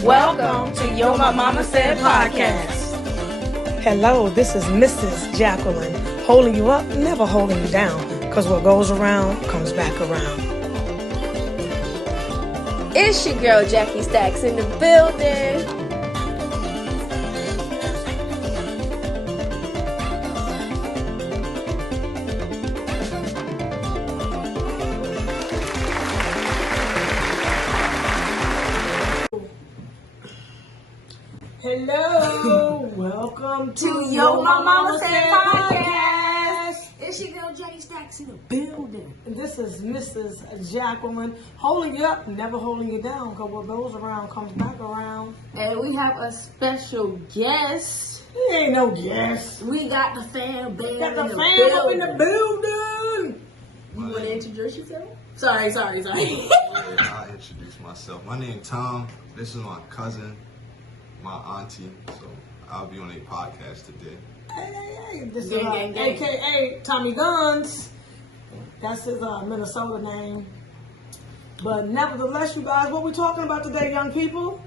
Welcome to Yo My Mama Said podcast. Hello, this is Mrs. Jacqueline, holding you up, never holding you down, because what goes around comes back around. It's your girl Jackie Stacks in the building. Hello, welcome to Yo My Mama Said podcast. It's your girl Jackie Stacks in the building. This is Mrs. Jacqueline, holding you up, never holding you down, because what goes around comes back around. And we have a special guest. It ain't no guess. We got the fam band. Got the in fam up in the building. You want to introduce yourself? Sorry. I'll introduce myself. My name's Tom. This is my cousin, my auntie. So I'll be on a podcast today. Hey. This Gang. is AKA Tommy Guns. That's his Minnesota name. But nevertheless, you guys, what we talking about today, young people?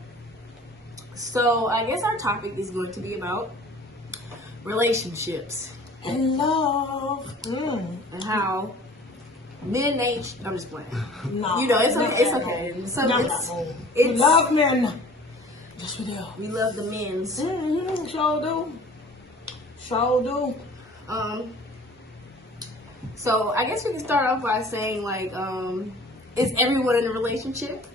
So I guess our topic is going to be about relationships And love. and how men ain't. I'm just playing. No. You know, it's okay. So We love men. Yes, we do. we love the men's. Mm-hmm. Sure do. So I guess we can start off by saying like, is everyone in a relationship?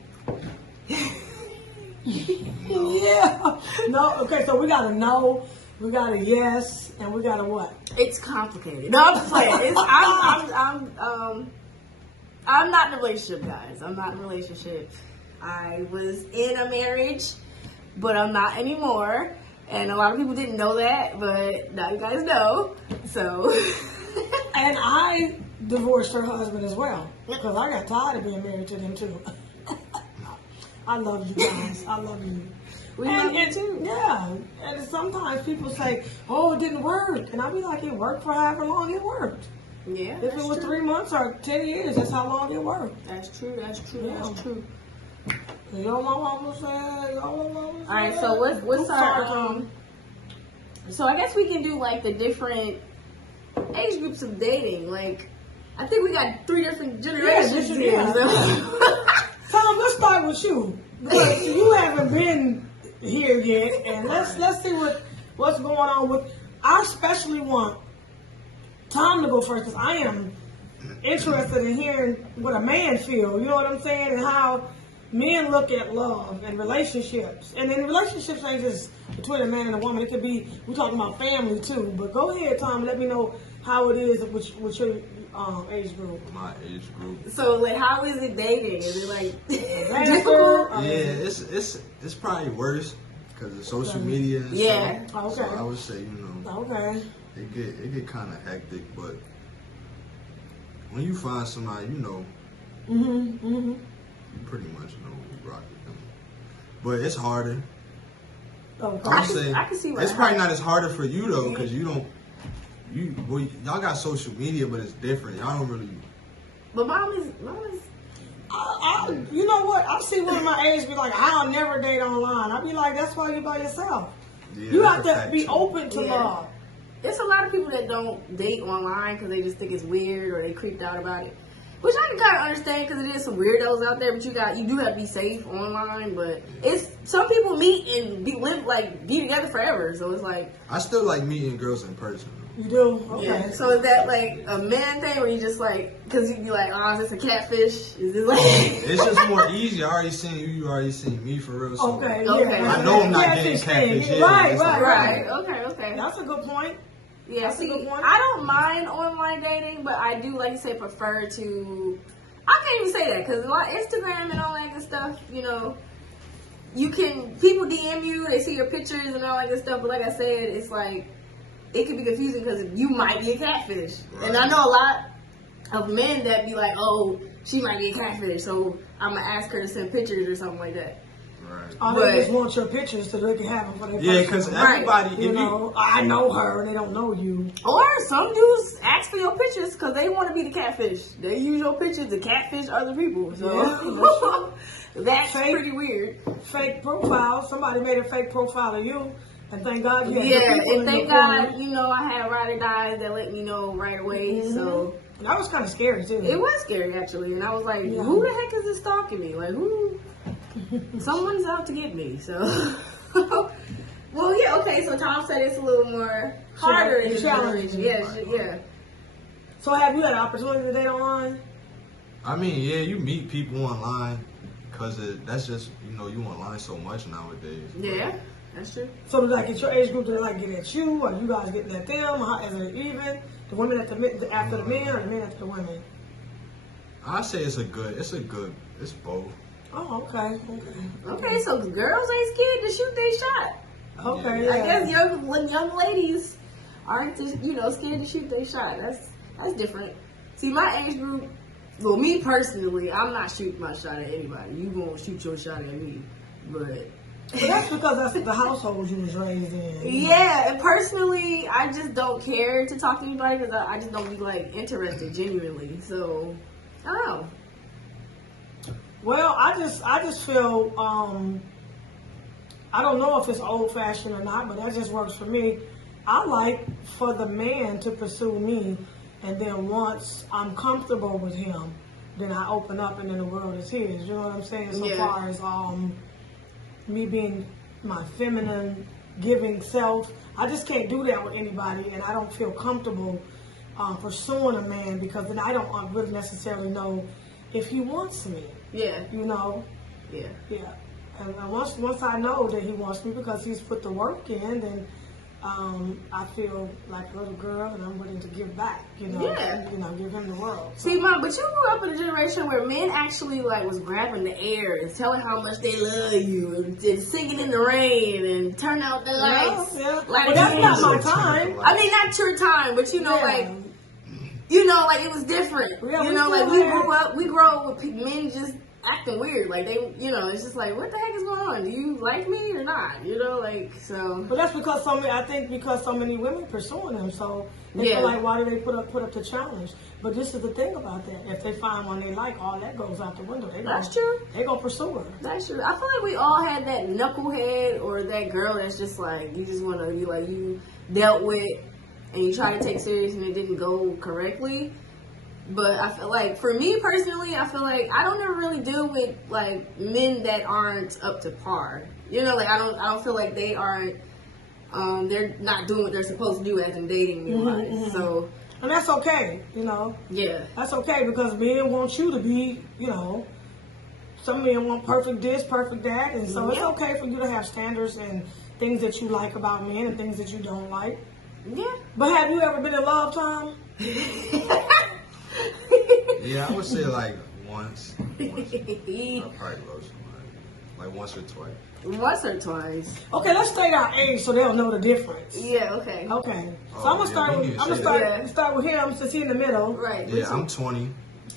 Yeah. No. Okay. So we got a no. We got a yes, and we got a what? It's complicated. No, I'm just playing. I'm not in a relationship, guys. I'm not in a relationship. I was in a marriage, but I'm not anymore. And a lot of people didn't know that, but now you guys know. So. And I divorced her husband as well, because I got tired of being married to them too. I love you guys. I love you. We love you too. Yeah. And sometimes people say, "Oh, it didn't work," and I be like, "It worked for however long it worked. Yeah. If it was 3 months or 10 years, that's how long it worked." That's true. Yeah. That's true. Yo, my mama said. Yo, my mama said. All right. So what's Sorry, our Tom. So I guess we can do like the different age groups of dating. Like, I think we got 3 different generations here. Yeah. So. Tom, let's start with you, because you haven't been here yet, and let's see what's going on with. I especially want Tom to go first, because I am interested in hearing what a man feel. You know what I'm saying, and how men look at love and relationships. And then relationships ain't just between a man and a woman. It could be, we're talking about family too. But go ahead, Tom, let me know how it is with your age group. My age group. So like, how is it dating? Is it like Difficult? Yeah, it's probably worse because of social media and Yeah. stuff. Okay. So I would say, Okay. it get kind of hectic, but when you find somebody, you pretty much know you rock with them. But it's harder. Okay. I would say I can see where it's it probably not happens. as harder for you though, because y'all got social media, but it's different. Y'all don't really. But mom is. You know what? I see one of my age be like, "I'll never date online." I be like, "That's why you're by yourself. Yeah, You that's have a to be fact, too. open to Yeah. love." There's a lot of people that don't date online because they just think it's weird or they creeped out about it. Which I can kind of understand because it is some weirdos out there, but you do have to be safe online. But it's some people meet and be together forever. So it's like, I still like meeting girls in person. You do? Okay. yeah. So is that like a man thing where you just like, because you be like, oh, is this a catfish? Is this like? It's just more easy. I already seen you. You already seen me for real. So Okay. Okay. Yeah. I know I'm not getting Catfish thing. catfish. Yeah, Right. it's like- Right. Okay. That's a good point. Yeah, That's a see, good one. I don't mind online dating, but I do, like you say, prefer to. I can't even say that because Instagram and all that good stuff, people DM you, they see your pictures and all that good stuff, but like I said, it's like, it can be confusing because you might be a catfish. Right. And I know a lot of men that be like, oh, she might be a catfish, so I'm going to ask her to send pictures or something like that. Right. Or But- they just want your pictures so they can have them for their Yeah, personal. because everybody, You know, I know her and they don't know you. Or some dudes ask for your pictures because they want to be the catfish. They use your pictures to catfish other people. So Yeah, that's true. That's pretty weird. Fake profile. Somebody made a fake profile of you, and thank God you had good Yeah, people and in thank your corner. God, you know, I had ride or dies that let me know right away. So That was kind of scary too. it was scary actually, and I was like, Yeah. who the heck is this stalking me? Like, who? Someone's out to get me. So, well, yeah, okay. So Tom said it's a little more harder in this generation. Yeah. So have you had an opportunity to date online? I mean, yeah, you meet people online because that's just, you know, you online so much nowadays. Yeah, that's true. So like at your age group, do they like get at you, or you guys getting at them? How, is it even? The women at after the men, or the men after the women? I say it's both. Oh, okay. Okay, so girls ain't scared to shoot their shot. Okay, yeah. I guess young ladies aren't, scared to shoot their shot. That's different. See, my age group. Well, me personally, I'm not shooting my shot at anybody. You gonna shoot your shot at me, but that's because that's the household you was raised in. Yeah, and personally, I just don't care to talk to anybody because I just don't be like interested genuinely. So I don't know. Well, I just feel I don't know if it's old fashioned or not, but that just works for me. I like for the man to pursue me, and then once I'm comfortable with him, then I open up, and then the world is his. You know what I'm saying? So far as me being my feminine, giving self, I just can't do that with anybody, and I don't feel comfortable pursuing a man because then I don't really necessarily know if he wants me. Yeah. You know? Yeah. Yeah. And once I know that he wants me because he's put the work in, then I feel like a little girl and I'm willing to give back, you know? Yeah. You know, give him the world. So. See, Mom, but you grew up in a generation where men actually like was grabbing the air and telling how much they love you and singing in the rain and turn out the lights. Yeah. Like, well, that's not my time. I mean, not your time, but you know, like it was different. Yeah, you know, like we grew up with men just acting weird. Like they, it's just like, what the heck is going on? Do you like me or not? You know, like so. But that's because because so many women pursuing him, so they feel like why do they put up the challenge? But this is the thing about that: if they find one they like, all that goes out the window. That's true. They gonna pursue her. That's true. I feel like we all had that knucklehead or that girl that's just like you just want to be like you dealt with and you try to take serious and it didn't go correctly. But I feel like, for me personally, I feel like I don't ever really deal with like men that aren't up to par. You know, like I don't feel like they aren't. They're not doing what they're supposed to do as in dating me. Mm-hmm. So, and that's okay. You know. Yeah. That's okay because men want you to be. You know. Some men want perfect this, perfect that, and so it's okay for you to have standards and things that you like about men and things that you don't like. Yeah. But have you ever been in love, Tom? Yeah, I would say like once. I probably love somebody. Like once or twice. Once or twice. Okay, let's state our age so they'll know the difference. Yeah, okay. Okay. So I'm gonna start with him since he's in the middle. Right. Yeah, I'm 20.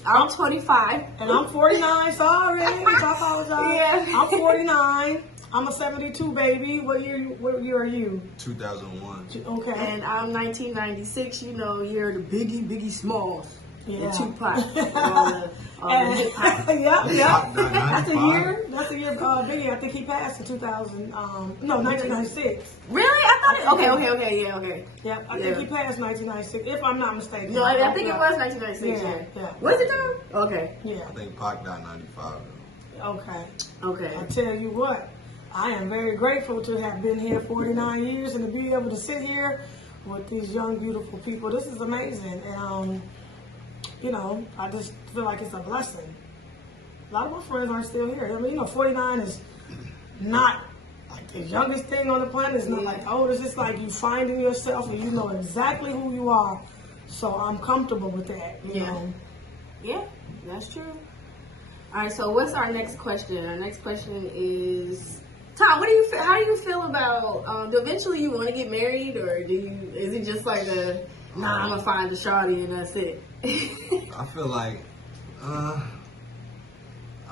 I'm 25. And I'm 49. Sorry. I apologize. Yeah. I'm 49. I'm a 72 baby. What year are you? 2001. Okay. And I'm 1996. You know, you're the Biggie Smalls. Yeah. The Tupac. all the hip hop. Yeah. That's a year. Biggie. I think he passed in 1996. Really? I thought it. Okay. Yeah. Okay. Yeah. I think he passed 1996, if I'm not mistaken. No, I think it was 1996. Yeah. Was it though? Okay. Yeah. I think Pac died 95 though. Okay. I tell you what, I am very grateful to have been here 49 years and to be able to sit here with these young, beautiful people. This is amazing. And, I just feel like it's a blessing. A lot of my friends aren't still here. I mean, 49 is not like the youngest thing on the planet. It's not like old. It's just like you finding yourself and you know exactly who you are. So I'm comfortable with that. You know? Yeah, that's true. All right, so what's our next question? Our next question is, Tom, how do you feel about, eventually you want to get married, or is it just like I'm going to find a shawty and that's it? I feel like, I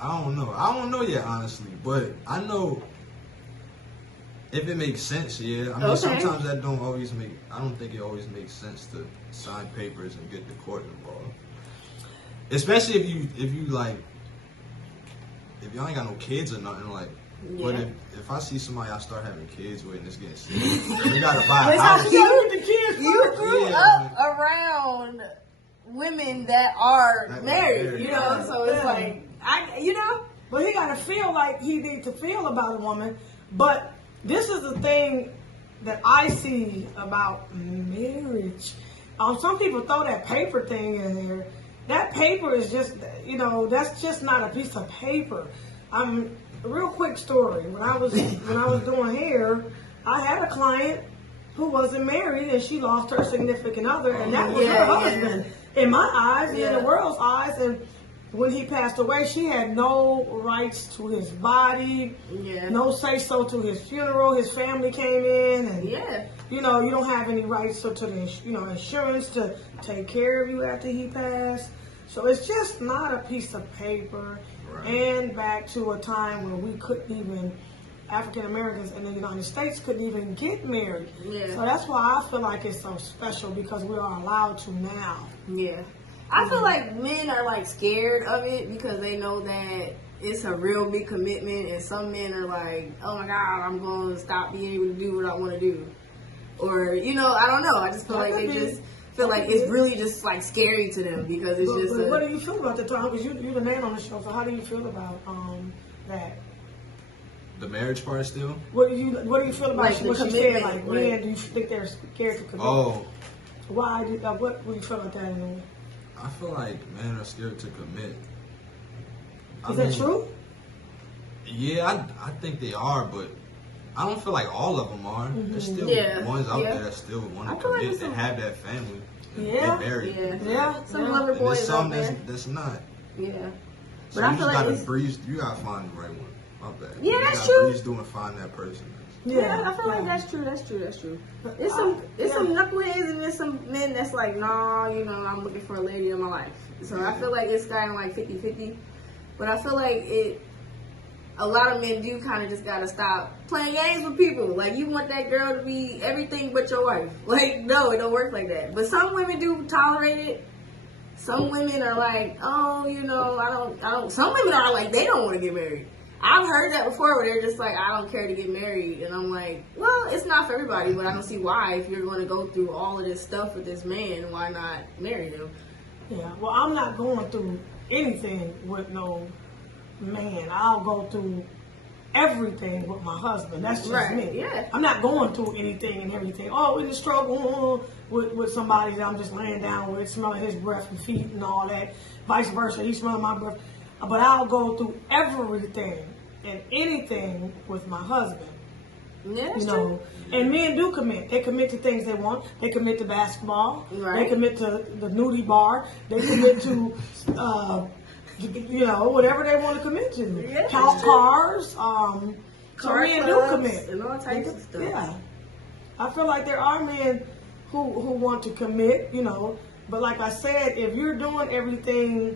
don't know. I don't know yet, honestly, but I know if it makes sense, yeah. I mean, sometimes I don't think it always makes sense to sign papers and get the court involved. Especially if you like, if y'all ain't got no kids or nothing, like. But if I see somebody I start having kids with and it's getting serious, we gotta buy a house. You grew up around women that are married, you know, so it's like, But he gotta feel like he needs to feel about a woman. But this is the thing that I see about marriage. Some people throw that paper thing in there. That paper is just, that's just not a piece of paper. A real quick story. When I was doing hair, I had a client who wasn't married and she lost her significant other, and that was her husband in my eyes and in the world's eyes. And when he passed away, she had no rights to his body, no say so to his funeral. His family came in, and you don't have any rights to the insurance to take care of you after he passed. So it's just not a piece of paper. Right. And back to a time where we couldn't even, African Americans in the United States couldn't even get married. Yeah. So that's why I feel like it's so special, because we are allowed to now. Yeah. I feel like men are like scared of it because they know that it's a real big commitment, and some men are like, oh my God, I'm going to stop being able to do what I want to do. Or, I don't know. I just feel like they just feel like it's really just like scary to them because it's just. What do you feel about that, Tom? Because you're the man on the show, so how do you feel about that? The marriage part still. What do you feel about what she said? Like, men, do you think they're scared to commit? Oh. Why? What do you feel about that? I feel like men are scared to commit. Is that true? Yeah, I think they are, but I don't feel like all of them are. Mm-hmm. There's still ones out there that still want to commit, that have that family. Get married. Some lover boys there's some that's not. Yeah. So but you just gotta breeze. You gotta find the right one. My bad. Yeah, that's true. Breeze through and find that person. Yeah, I feel like that's true. It's some knuckleheads and there's some men that's like, nah, I'm looking for a lady in my life. So I feel like it's kind of like 50-50. But I feel like a lot of men do kind of just gotta stop playing games with people. Like, you want that girl to be everything but your wife. Like, no, it don't work like that. But some women do tolerate it. Some women are like, oh, I don't. Some women are like, they don't want to get married. I've heard that before where they're just like, I don't care to get married. And I'm like, well, it's not for everybody, but I don't see why. If you're going to go through all of this stuff with this man, why not marry him? Yeah, well, I'm not going through anything with no man. I'll go through everything with my husband. That's just me. Yeah. I'm not going through anything and everything. Oh, in the struggle with somebody that I'm just laying down with, smelling his breath and feet and all that. Vice versa, he's smelling my breath. But I'll go through everything and anything with my husband. Yeah, that's true. And men do commit. They commit to things they want. They commit to basketball. Right. They commit to the nudie bar. They commit to, whatever they want to commit to. Yeah, Cars. Car men do commit. And all types of stuff. Yeah. I feel like there are men who want to commit, But like I said, if you're doing everything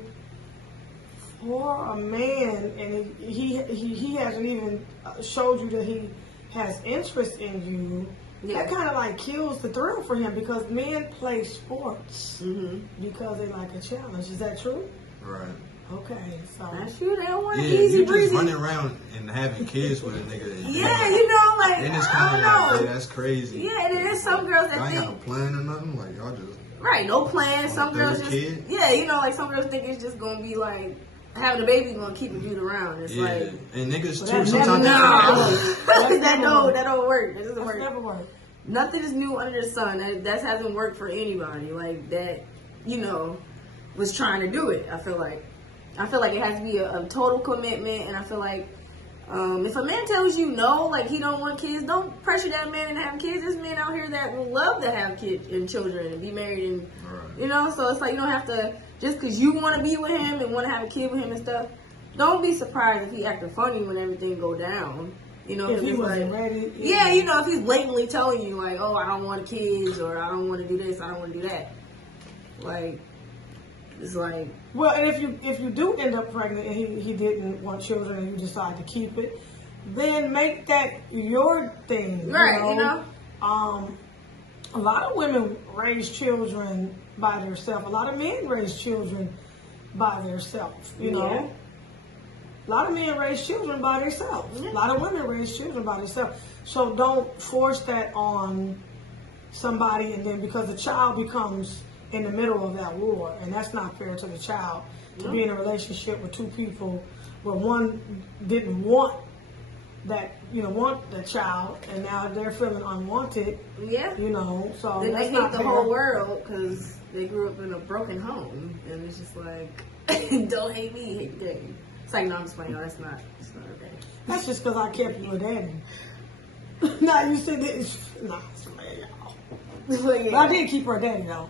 for a man and he hasn't even showed you that he has interest in you, that kind of like kills the thrill for him, because men play sports because they like a challenge. Is that true? Right. Okay, so that's true. They don't want easy breezy. Just running around and having kids with a nigga. And it's kind of like, that's crazy. Yeah, there is some girls that think ain't got no plan or nothing. Like, y'all just no plan. Some girls just like some girls think it's just gonna be like having a baby gonna keep a dude around. It's like, and niggas too. Sometimes that don't work. It doesn't work. Never work. Nothing is new under the sun. That hasn't worked for anybody. Like that, was trying to do it. I feel like it has to be a total commitment, and I feel like if a man tells you no, like he don't want kids, don't pressure that man into having kids. There's men out here that will love to have kids and children and be married, and so it's like you don't have to, just because you want to be with him and want to have a kid with him and stuff. Don't be surprised if he acting funny when everything go down. If he wasn't ready. If he's blatantly telling you like, oh, I don't want kids, or I don't want to do this, I don't want to do that. Like, it's like. Well, and if you do end up pregnant and he didn't want children and you decide to keep it, then make that your thing. Right, A lot of women raise children by themselves. A lot of men raise children by themselves, A lot of men raise children by themselves. A lot of women raise children by themselves. So don't force that on somebody, and then because the child becomes in the middle of that war, and that's not fair to the child to be in a relationship with two people where one didn't want want the child, and now they're feeling unwanted. Yeah. So then that's they not hate the fair. whole world because they grew up in a broken home, and it's just like, don't hate me, hate the daddy. It's like, no, I'm just playing. No, it's not okay. That's just because I kept you a daddy. Nah, you said this. Nah, it's man, y'all. But I did keep her a daddy though.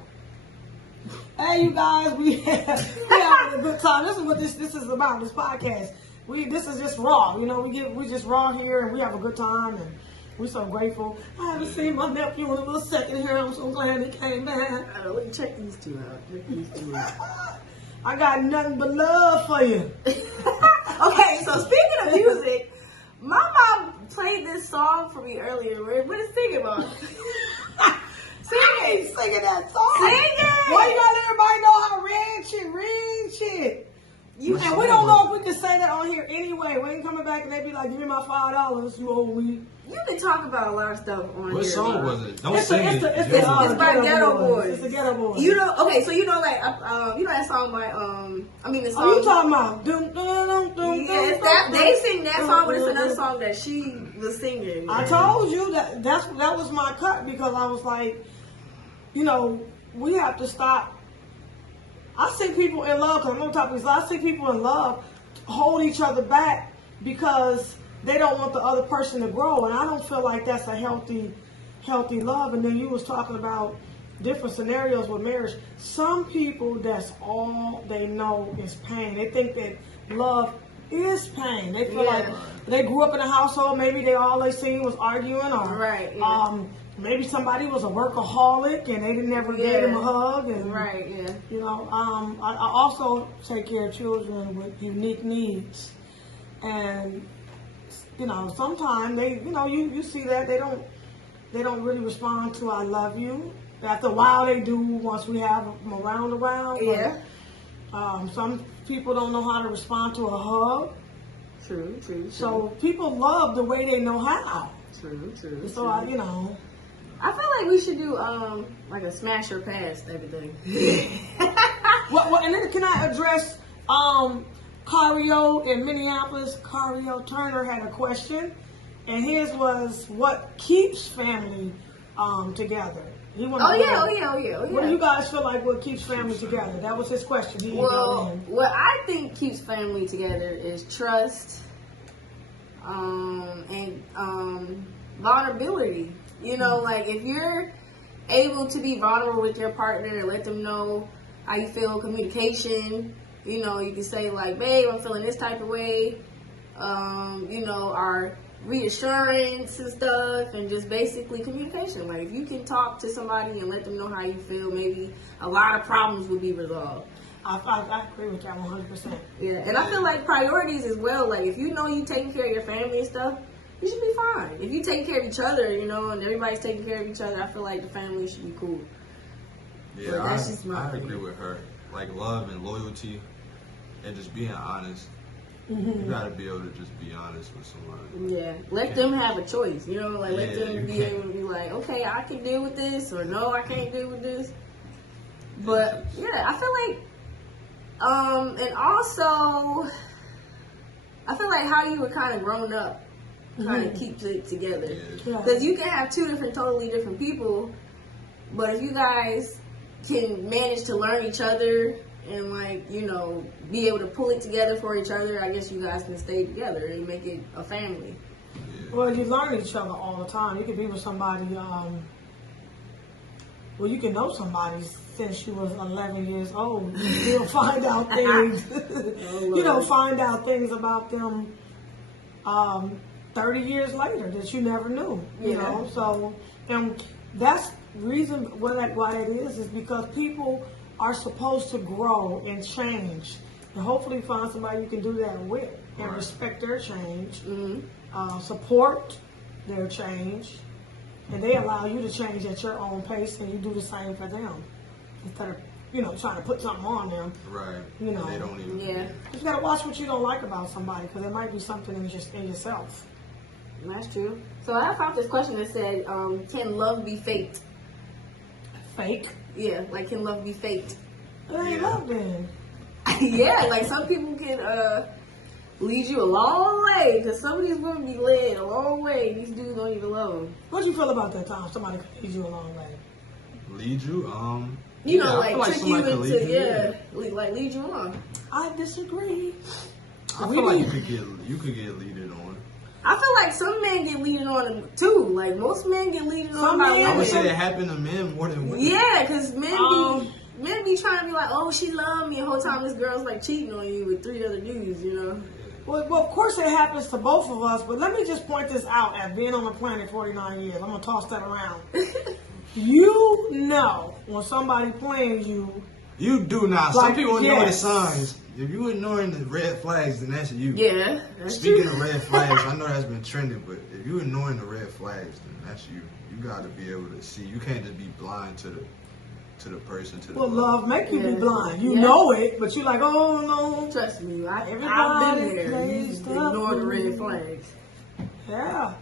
Hey, you guys, we having a good time. This is what this is about. This podcast. This is just raw. We just raw here, and we have a good time, and we're so grateful. I haven't seen my nephew in a little second here. I'm so glad he came back. Let me check these two out. I got nothing but love for you. Okay, so speaking of music, my mom played this song for me earlier. What is singing about? I ain't singing that song. Sing it. Why you gotta let everybody know how read shit? And we don't know if we can say that on here anyway. We ain't coming back and they be like, give me my $5, you owe me. You can talk about a lot of stuff on here. What song was it? Don't It's sing it. It's by Ghetto Boys. It's the Ghetto Boys. Okay, so like, that song by, the song. Oh, you talking about? Dum, dum, dum, Yeah, it's that, they sing that song, but it's another song that she was singing. I told you that was my cut, because I was like, we have to stop. I see people in love, because I'm on top of this. I see people in love hold each other back because they don't want the other person to grow, and I don't feel like that's a healthy love. And then you was talking about different scenarios with marriage. Some people, that's all they know is pain. They think that love is pain. They feel like they grew up in a household, maybe all they seen was arguing, or maybe somebody was a workaholic and they never gave them a hug. And, I also take care of children with unique needs. And, sometimes they, you see that they don't really respond to "I love you." After a while they do once we have them around. Yeah. But, some people don't know how to respond to a hug. True. So people love the way they know how. True. So I feel like we should do like a smash or pass type of thing. Well, and then can I address Cario in Minneapolis? Cario Turner had a question, and his was, what keeps family together? He wanted to know, what do you guys feel like what keeps family together? That was his question. What I think keeps family together is trust and vulnerability. Like if you're able to be vulnerable with your partner and let them know how you feel, communication, you can say like, babe, I'm feeling this type of way, our reassurance and stuff, and just basically communication. Like if you can talk to somebody and let them know how you feel, maybe a lot of problems would be resolved. I agree with that 100%. Yeah, and I feel like priorities as well. Like if you taking care of your family and stuff, you should be fine. If you take care of each other, and everybody's taking care of each other, I feel like the family should be cool. Yeah, but that's just my I agree with her. Like love and loyalty and just being honest. Mm-hmm. You gotta be able to just be honest with someone. Yeah, let them have a choice. Let them be able to be like, okay, I can deal with this, or no, I can't deal with this. But yeah, I feel like, and also, I feel like how you were kind of grown up kind of keeps it together. Because you can have two totally different people, but if you guys can manage to learn each other and be able to pull it together for each other, I guess you guys can stay together and make it a family. Well, you learn each other all the time. You can be with somebody, you can know somebody since you was 11 years old. You still find out things, find out things about them 30 years later that you never knew, So, and that's the reason why that is because people are supposed to grow and change. And hopefully find somebody you can do that with and respect their change, support their change, and they allow you to change at your own pace, and you do the same for them. Instead of, trying to put something on them. Right. You know. They don't even. Yeah, You just gotta watch what you don't like about somebody, because there might be something in yourself. that's true. So I found this question that said, can love be faked? Fake. Yeah, like can love be faked? It ain't love then. Yeah, like some people can lead you a long way, because some of these women be led a long way. These dudes don't even love them. What do you feel about that, Tom? Somebody could lead you a long way. Lead you? You yeah, know, I feel like trick you somebody could into, lead you, like lead you on. I disagree. I feel like you could get leaded on. I feel like some men get leaded on too. Like most men get leaded on by men- I would women. say it happened to men more than women. Yeah, because men be trying to be like, oh, she loved me. The whole time this girl's like cheating on you with 3 other dudes, you know? Well, of course it happens to both of us, but let me just point this out as being on the planet 49 years. I'm going to toss that around. You know when somebody playing you. You do not. Some Like, people ignore the yes. signs. If you ignoring the red flags, then that's you. Yeah, that's Speaking true. of red flags, I know that's been trending, but if you ignoring the red flags, then that's you. You got to be able to see. You can't just be blind to the person. To the Well, love make you be Yeah. blind. You Yeah. know it, but you like, oh no. Trust me, I've Everybody been there. You plays ignore the tough. red flags. Yeah,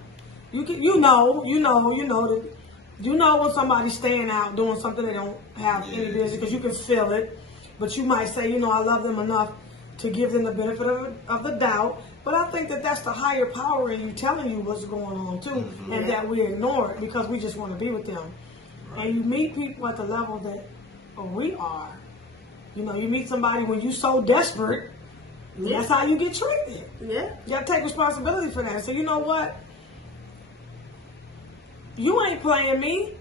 you know when somebody's staying out doing something they don't have any business, because you can feel it. But you might say, I love them enough to give them the benefit of the doubt. But I think that that's the higher power in you telling you what's going on too, and that we ignore it because we just want to be with them. Right. And you meet people at the level that we are. You meet somebody when you're so desperate. Yeah. That's how you get treated. Yeah, You gotta take responsibility for that. So you know what? You ain't playing me.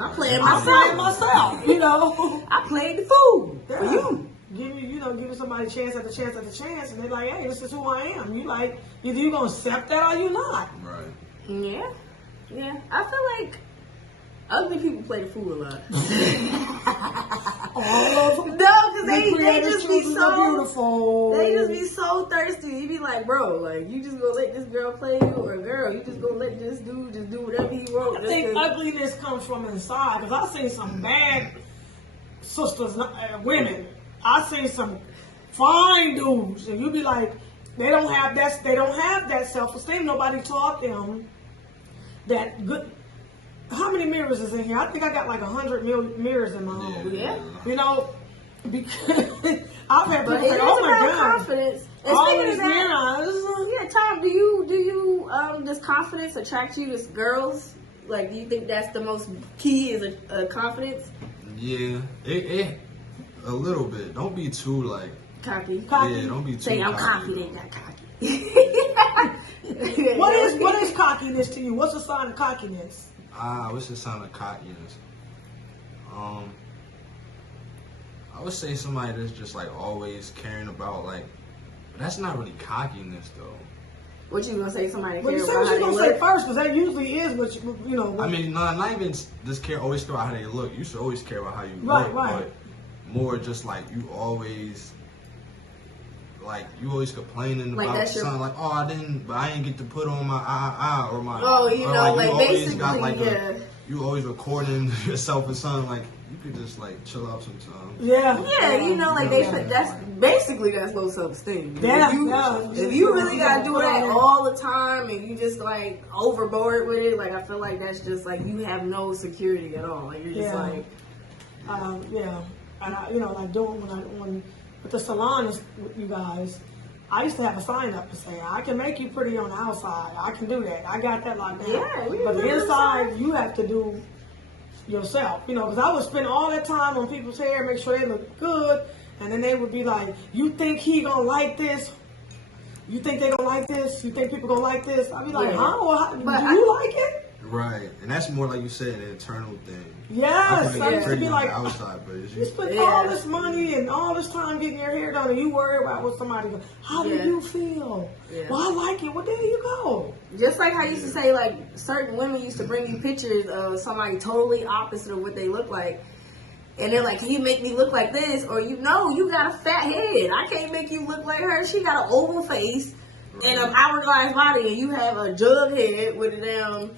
I'm playing I'm playing myself. myself. I played the fool for Yeah. you. Giving somebody chance after chance after chance, and they're like, hey, this is who I am. You like, either you gonna accept that or you not. Right. Yeah, yeah. I feel like ugly people play the fool a lot. All of them. No, because they creative just be children are so beautiful. they just be so thirsty. You be like, bro, like you just gonna let this girl play you, or girl, you just gonna let this dude just do whatever he wants. I think ugliness comes from inside, because I've seen some bad sisters, women. I've seen some fine dudes, and you be like, they don't have that self-esteem. Nobody taught them that good. How many mirrors is in here? I think I got like 100 mirrors in my home. Yeah. Because I've had people But say, it is "Oh my about God, confidence. And all speaking these of that, mirrors." yeah, Tom, do you does confidence attract you to girls? Like, do you think that's the most key is a confidence? Yeah. It a little bit. Don't be too like. Cocky. Yeah. Don't be too. Say I'm cocky, confident, though. not cocky. What is cockiness to you? What's a sign of cockiness? What's the sign of cockiness? I would say somebody that's just like always caring about like. But that's not really cockiness though. What you gonna say? Somebody But care you say about what how you they gonna say look? first, because that usually is what you know. I mean, not even just always care about how they look. You should always care about how you Right, look, right. but more just like you always complaining Like, about that's your- something like, oh, I didn't get to put on my or my Oh, you or know, you like, always got basically, like yeah. you always recording yourself or something like you could just like chill out sometimes. Yeah. Yeah, you know, like that's basically that's low self-esteem. Yeah, if you, yeah. if you really gotta do that all the time and you just like overboard with it, like I feel like that's just like you have no security at all. Like you're just Yeah. like, Yeah, and like doing when with the salons with you guys, I used to have a sign up to say, I can make you pretty on the outside. I can do that. I got that locked down. Yeah, we but can the do it inside, you have to do yourself. Because I would spend all that time on people's hair, make sure they look good, and then they would be like, you think he gonna like this? You think they gonna like this? You think people gonna like this? I'd be like, Yeah. huh? Well, do But you like it? Right, and that's more like you said, an internal thing. Yes, I I can make used it to pretty be on like, the outside, but it's you spend Yeah. all this money and all this time getting your hair done, and you worry about what somebody goes. How do Yeah. you feel? Yeah. Well, I like it. Well, there you go. just like how you used to say, like certain women used to bring you pictures of somebody totally opposite of what they look like. And they're like, can you make me look like this? Or you got a fat head. I can't make you look like her. She got an oval face and an hourglass body, and you have a jug head with a damn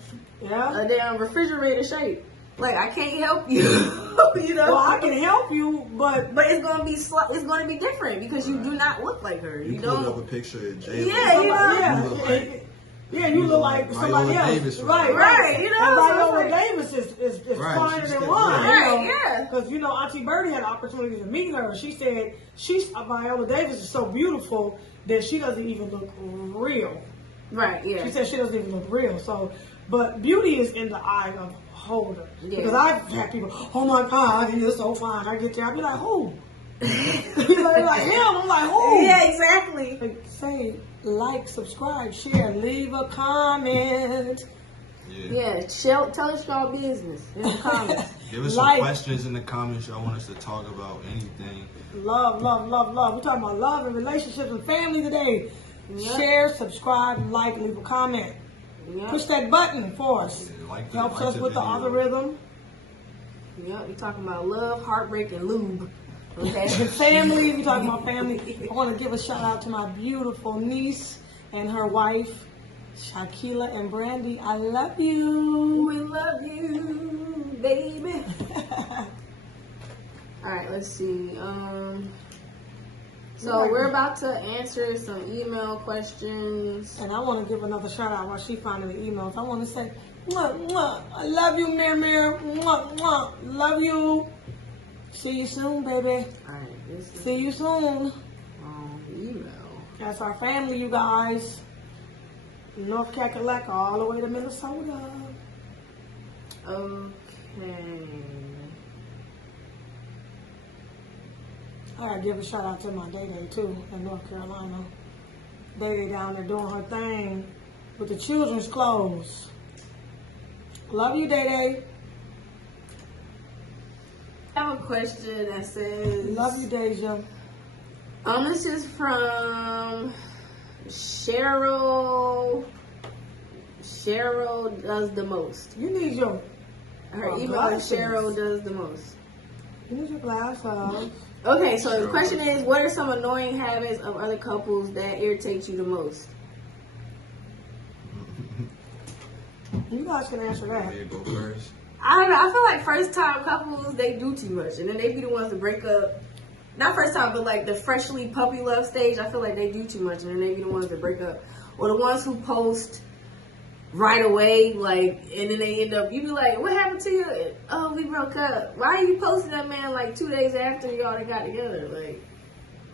Yeah. refrigerator shape. Like, I can't help you. You know. Well, I can help you, but it's gonna be it's gonna be different because you do not look like her. You pulled don't. up a picture of Jay. Yeah, you know. You look like somebody else. Davis, right. You know, and so Viola Davis is Right, finer she's than still one. fine. Right, yeah. Because, Auntie Birdie had the opportunity to meet her. She said Viola Davis is so beautiful that she doesn't even look real. Right, yeah. She said she doesn't even look real. So, but beauty is in the eye of the beholder. Yeah. Because I've had people, oh my God, you're so fine. I get there, I'll be like, who? They're like him. I'm like, who? Yeah, exactly. Like, say, like, subscribe, share, leave a comment. Yeah, tell us y'all business in the comments. Give us some questions in the comments. Y'all want us to talk about anything. Love. We're talking about love and relationships and family today. Yep. Share, subscribe, like, leave a comment. Yep. Push that button for us. Yeah, Helps us with the algorithm. Yep, we're talking about love, heartbreak, and lube. Okay. Family, we talking about family. I want to give a shout out to my beautiful niece and her wife, Shaquila and Brandy. I love you. We love you, baby. All right, let's see. So we're about to answer some email questions. And I want to give another shout out while she finding the emails. I want to say, mwah, mwah. I love you, Mir. Mwah, mwah. Love you. See you soon, baby. All right, this is See you soon. email. That's our family, you guys. North Kakalaka all the way to Minnesota. Okay. I gotta give a shout out to my Day too in North Carolina. Day down there doing her thing with the children's clothes. Love you, Day. I have a question that says. Love you, Deja. This is from Cheryl. Cheryl does the most. You need your Her email is glasses. Cheryl does the most. You need your glasses. Okay, so the question is, what are some annoying habits of other couples that irritate you the most? You guys can answer that. Yeah, go first. I don't know. I feel like first time couples, they do too much. And then they be the ones to break up. Not first time, but like the freshly puppy love stage. I feel like they do too much. And then they be the ones that break up. Or the ones who post right away, like, and then they end up, you be like, what happened to you? Oh, we broke up. Why are you posting that man like 2 days after y'all done got together? Like,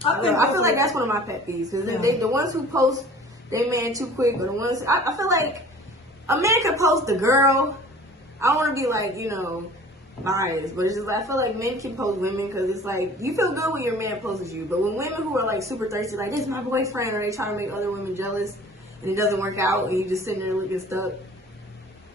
I feel like that's one of my pet peeves. Because the ones who post their man too quick, or the ones, I feel like a man can post a girl. I don't want to be like, biased, but it's just like, I feel like men can post women because it's like, you feel good when your man posts you, but when women who are like super thirsty, like, this is my boyfriend, or they try to make other women jealous and it doesn't work out and you just sitting there looking stuck.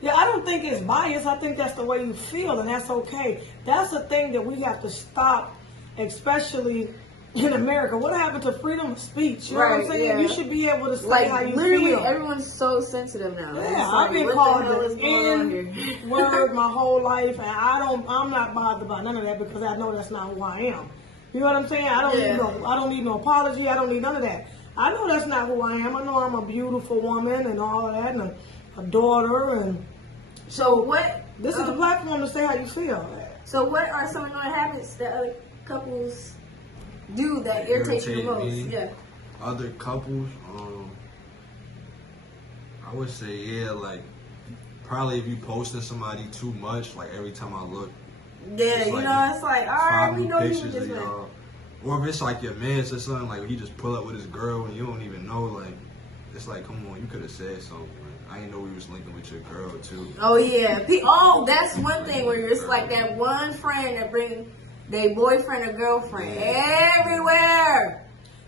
Yeah, I don't think it's bias. I think that's the way you feel, and that's okay. That's the thing that we have to stop, especially in America. What happened to freedom of speech? You know what I'm saying? Yeah. You should be able to say like, how you literally, feel. everyone's so sensitive now. Yeah, like, I've been what called the hell is the going on here? N-word my whole life, and I'm not bothered by none of that because I know that's not who I am. You know what I'm saying? I don't need no apology. I don't need none of that. I know that's not who I am. I know I'm a beautiful woman and all of that, and a daughter, and So what? This is the platform to say how you feel. So what are some annoying habits that other couples do that irritate you the most? Me. Yeah. Other couples, I would say, like, probably if you posting somebody too much, like every time I look. Yeah, it's like, all right, we know you pictures just of y'all. Or if it's like your man or something, like he just pull up with his girl and you don't even know, like, it's like, come on, you could have said something. I didn't know we was linking with your girl too. Oh yeah. That's one thing where it's like that one friend that bring their boyfriend or girlfriend everywhere.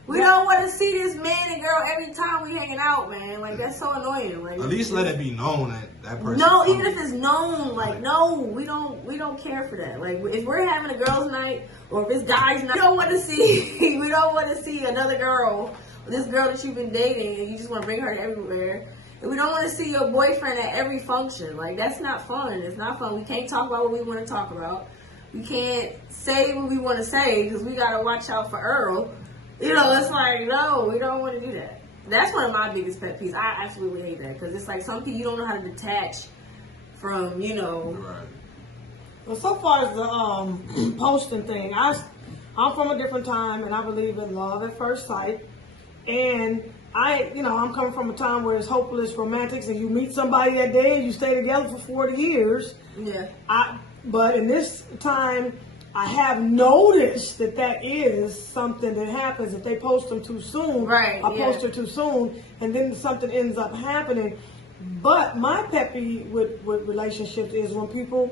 We don't want to see this man and girl every time we hanging out, man. Like, that's so annoying. Like, at least let it be known that person. No, even if it's known, like, no, we don't care for that. Like, if we're having a girls' night or if it's guys' night, we don't want to see another girl, this girl that you've been dating, and you just want to bring her everywhere. And we don't want to see your boyfriend at every function. Like, that's not fun. It's not fun. We can't talk about what we want to talk about. We can't say what we want to say because we got to watch out for Earl. It's like, no, we don't want to do that. That's one of my biggest pet peeves. I absolutely hate that because it's like some people, you don't know how to detach from, Right. Well, so far as the posting thing, I'm from a different time, and I believe in love at first sight. And I'm coming from a time where it's hopeless romantics, and you meet somebody that day and you stay together for 40 years. Yeah. But in this time, I have noticed that is something that happens if they post them too soon. Right. I post her too soon, and then something ends up happening. But my pet peeve with relationships is when people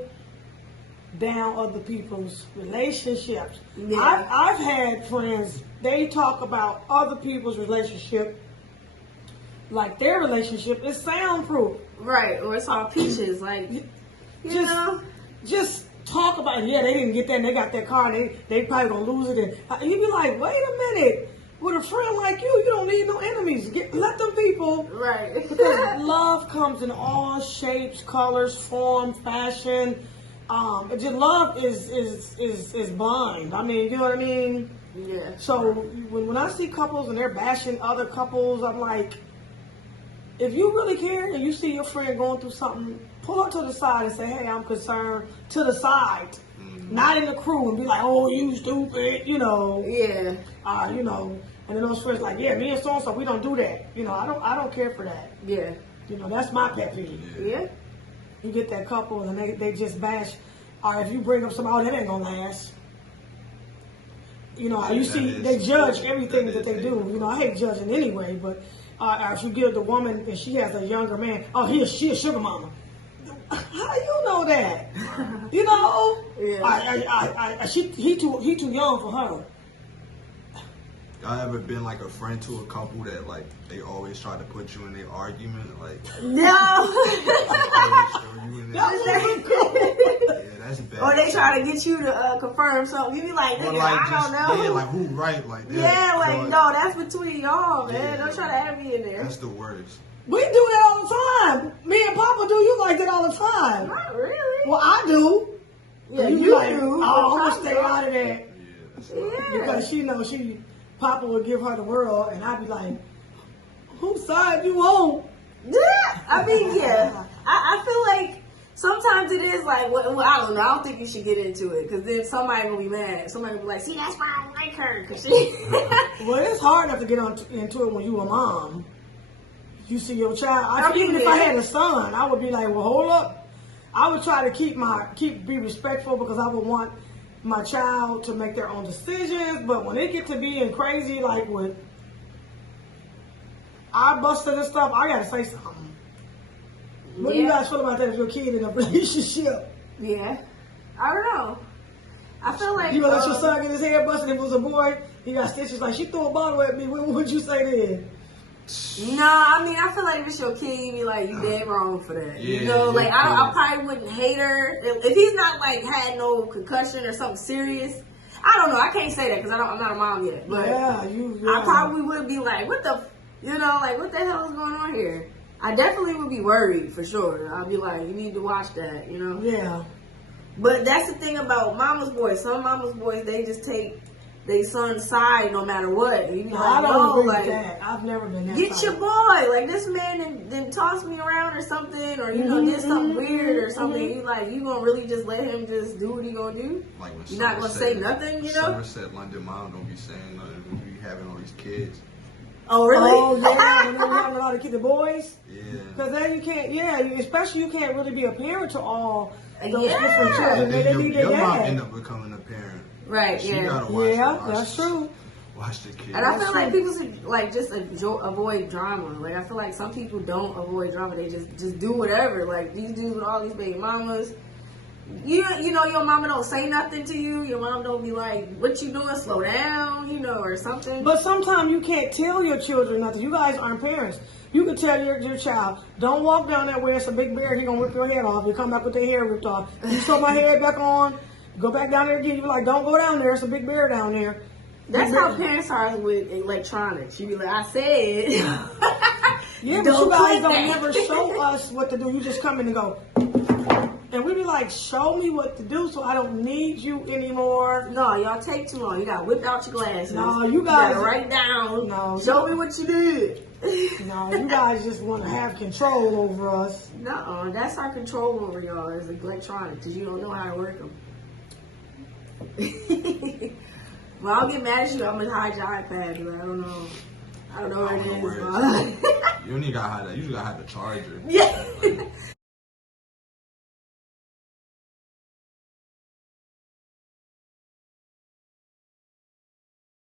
down other people's relationships. Yeah. I've had friends, they talk about other people's relationship like their relationship is soundproof. Right, or it's all peaches, like, you know? Just talk about it. Yeah, they didn't get that and they got that car and they probably gonna lose it. And you'd be like, wait a minute. With a friend like you don't need no enemies. Let them people. Right. Because love comes in all shapes, colors, form, fashion. Just love is blind. I mean, you know what I mean? Yeah. So when I see couples and they're bashing other couples, I'm like, if you really care and you see your friend going through something, pull her to the side and say, hey, I'm concerned, to the side. Mm-hmm. Not in the crew and be like, oh, you stupid, Yeah. And then those friends like, yeah, me and so-and-so, we don't do that. I don't care for that. Yeah. That's my pet peeve. Yeah. You get that couple and they just bash. Or if you bring up somebody, that ain't gonna last. You see, they judge everything that they do. I hate judging anyway, but if you give the woman and she has a younger man, she a sugar mama. How you know that? Yeah. He too young for her. Y'all ever been like a friend to a couple that like they always try to put you in their argument? Like no. That wasn't cool. Yeah, that's bad. Or they try to get you to confirm something. You be like, nigga, I don't know. Yeah, like who right like that. Yeah, like no, that's between y'all, man. Yeah, Don't try to have me in there. That's the worst. We do that all the time. Me and Papa do you like that all the time. Not really. Well, I do. Yeah, you you like, do. I'm gonna stay out of that. Yeah. Because she knows Papa would give her the world, and I'd be like, whose side you on? Yeah. I mean, yeah. I feel like sometimes it is like, well, I don't know. I don't think you should get into it because then somebody will be mad. Somebody will be like, see, that's why I don't like her. Cause she. Well, it's hard enough to get into it when you a mom. You see your child. Even if I had a son, I would be like, well, hold up. I would try to be respectful because I would want my child to make their own decisions. But when it get to being crazy, like with I busted and stuff, I gotta say something. What do you guys feel about that if your kid in a relationship? Yeah. I don't know. I feel like you gonna let your son get his hair busted? If it was a boy, he got stitches. Like she threw a bottle at me. What would you say then? No, I mean, I feel like if it's your kid, you be like, you dead wrong for that. Yeah, like, I probably wouldn't hate her. If he's not, like, had no concussion or something serious, I don't know. I can't say that because I'm not a mom yet. But I probably would be like, what the hell is going on here? I definitely would be worried, for sure. I'd be like, you need to watch that, Yeah. But that's the thing about mama's boys. Some mama's boys, they just take they son's side no matter what. You be like, I don't agree like, with that. I've never been that. Get your boy. Like this man then tossed me around or something, or did something weird or something. You gonna really just let him just do what he gonna do? Like when you're not gonna say nothing, Somerset, London mom don't be saying nothing. We be having all these kids. Oh really? Oh yeah, when they're having all the kids, the boys. Yeah. Because then you can't. Yeah, especially you can't really be a parent to all those Yeah. different children. And They then need your their mom dad. end up becoming a parent. Right. She Yeah. gotta watch That's true. Watch the kids. And I feel like people should just avoid drama. Like I feel like some people don't avoid drama. They just do whatever. Like these dudes with all these baby mamas. You know your mama don't say nothing to you. Your mom don't be like, "What you doing? Slow down," or something. But sometimes you can't tell your children nothing. You guys aren't parents. You can tell your child, don't walk down that way. It's a big bear. He gonna rip your head off. You come back with their hair ripped off. You sew my head back on. Go back down there again. You be like, don't go down there. It's a big bear down there. That's how parents are with electronics. You be like, I said. Yeah, but you guys don't never show us what to do. You just come in and go. And we be like, show me what to do so I don't need you anymore. No, y'all take too long. You gotta whip out your glasses. No, you guys gotta write down. No. Show me what you did. No, you guys just want to have control over us. No, that's our control over y'all is electronics because you don't know how to work them. Well, I'll get mad at you. I'm gonna hide your iPad, but I don't know. I don't know what it is. You don't even gotta hide that. You just gotta hide the charger. Yeah.